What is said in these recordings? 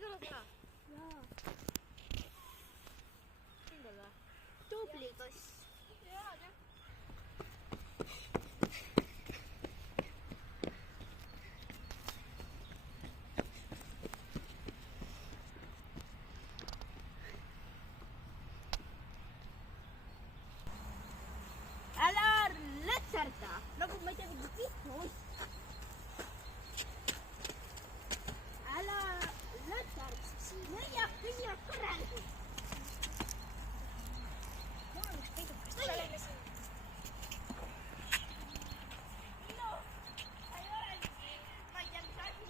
päris oled hea? Jaa. Kindel või? Tubli kass. Jaa, jah. Ära lõtserda, nagu ma ei tea mingi pihmus. Ära lõtserda, lüüa korralikult. Mul on üks peidukas tulemas. No, ei ole, ma ei tea, mis asi.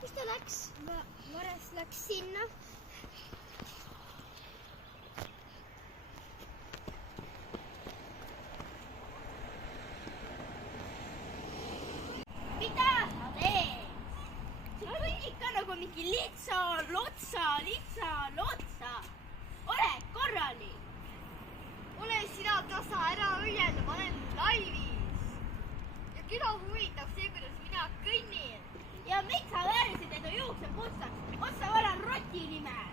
Kus ta läks? Vares läks sinna. Mida sa teed? Sa kõnnid ka nagu mingi litsa, lotsa. Ole korralik. Ole sina tasa, ära õienda, ma olen laivis. Ja keda huvitab see, kuidas mina kõnnin? Ja miks sa väärisid enda juukse pussaks? Otsa varan roti nimel.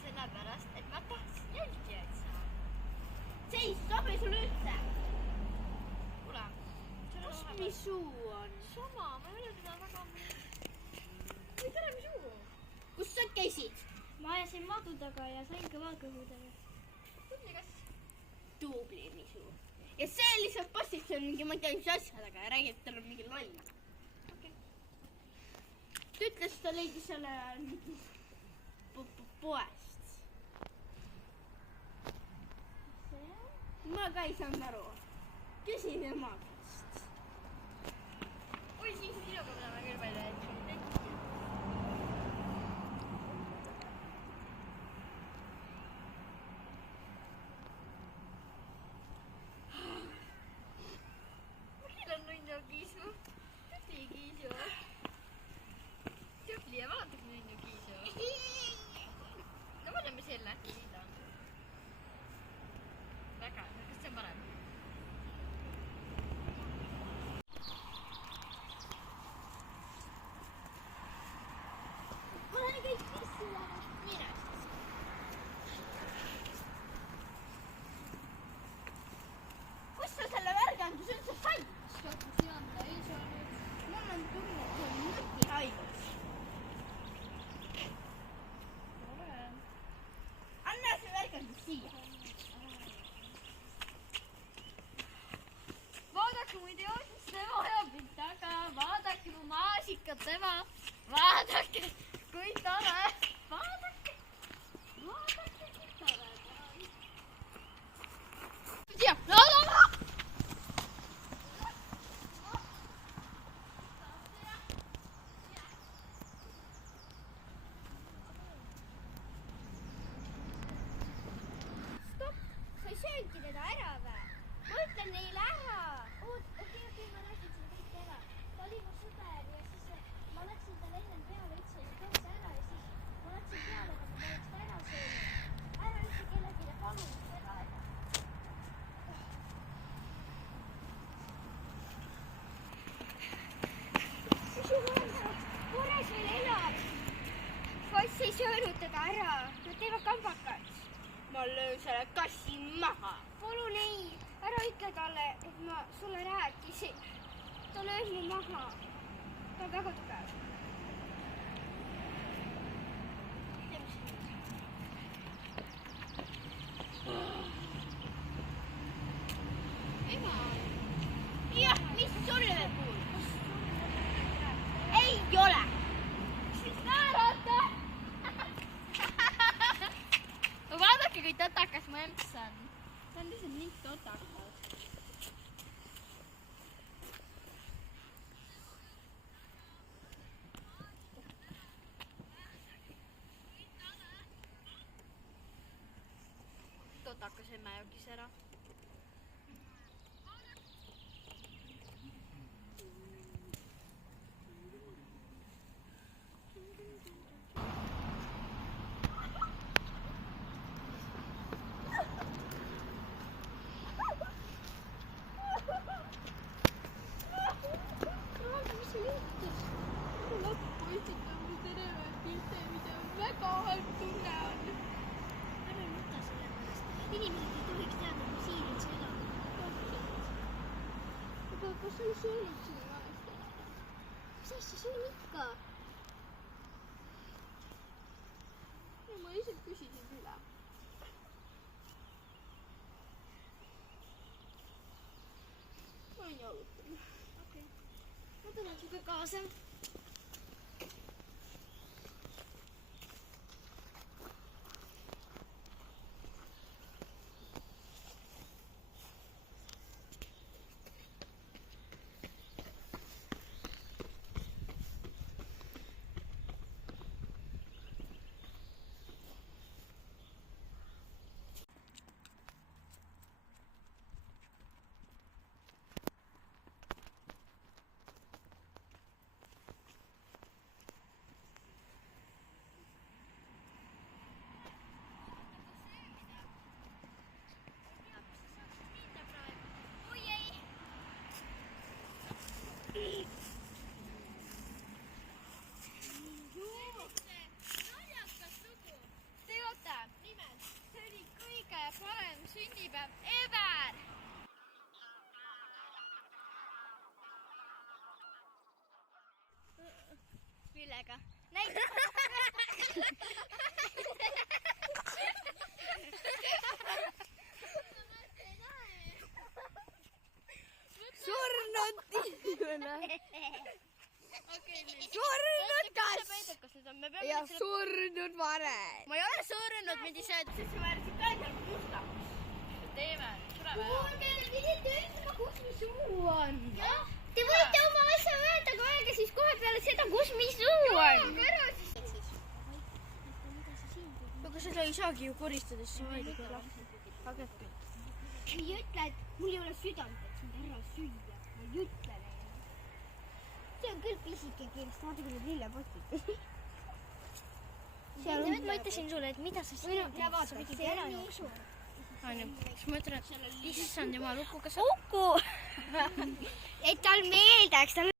Sellepärast, et ma tahtsin jälgijaid saada. See ei sobi sulle üldse. Kuule, Kus mi suu on? Sama, ma ei ole teda väga... Või tere, mis suu? Kus sa käisid? Ma ajasin madu taga ja sain kõva kõhudega. Tubli kas? Tubli misu. Ja see lihtsalt postib seal mingi, ma ei tea, mis asjadega ja räägib, et tal on mingi loll. Ta ütles, ta leidis selle mingi poest. Ma ka ei saanud aru. Küsin ema käest. Oi, siin see sinuga peame küll välja jätma. Meil on nunnu Kiisu. Tubli Kiisu. Tubli ja vaadake nunnu Kiisu. No paneme selle äkki liida. Väga, kas see on parem? Ma olen kõik pissi jäänud. Mine siis. Kus sa selle värgandus üldse said? Sina mida ei saanud. Mul on tunne, et see on nutihaigus. Anna see värgandus siia. Vaadake mu idiootist ema ajab mind taga. Vaadake mu maasikat ema. Vaadake, kui tore. Vaadake, kui tore. Siia, la. Stopp, sa ei sööngi teda ära või? Ma ütlen neile ära. Okei, ma räägin sulle kõik ära. Ta oli mu sõber ja siis ma läksin talle ennem peale, ütlesin, et tõuse ära ja siis ma läksin peale, nagu ma oleks ta ära söönud. Ära ütle kellelegi, palun seda ära. Mis sul on? Kures veel elab. Kass ei söönud teda ära. Nad teevad kambakad. Ma löön selle kassi maha. Palun ei, ära ütle talle, et ma sulle rääkisin. ta löös mu maha. ta on väga tugev. jah, mis sulle veel kuulub? Ei ole. Siis naerate! Vaadake, kui totakas mu emps on. Ta on lihtsalt nii totakas. Totakas emme jokis ära. Inimesed ei tohiks teada, kui siin üldse elab. aga kas sa ei söönud siin valesti? Mis asja sul ikka? ma lihtsalt küsisin üle. ma ei jalutan. Okei. Ma tulen sinuga kaasa. Teate, see oli kõige parem sünnipäev ever! Millega? Näita! surnud inimene. Surnud kas? ja surnud! surnud varem. Ma ei ole surnud, mind ei sööda. sa väärisid ka endale mustaks. Teeme, tuleme ära. kuulge, te pidite ütlema, kus mi suu on. Te võite oma asja öelda, aga öelge siis kohe peale seda, kus mi suu on. Aga seda ei saagi ju koristada, siis ei meeldi küll. Aga küll. ei ütle, et mul ei ole südant, et sind ära süüa. ma ei ütle neile. see on küll pisike kirst, vaata kui need lillepotid. Nüüd ma ütlesin sulle, et mida sa siin ja vaata, see on ju usu. Siis ma ütlen, et issand jumal, Uku, kas sa... Uku! et tal meeldaks, tal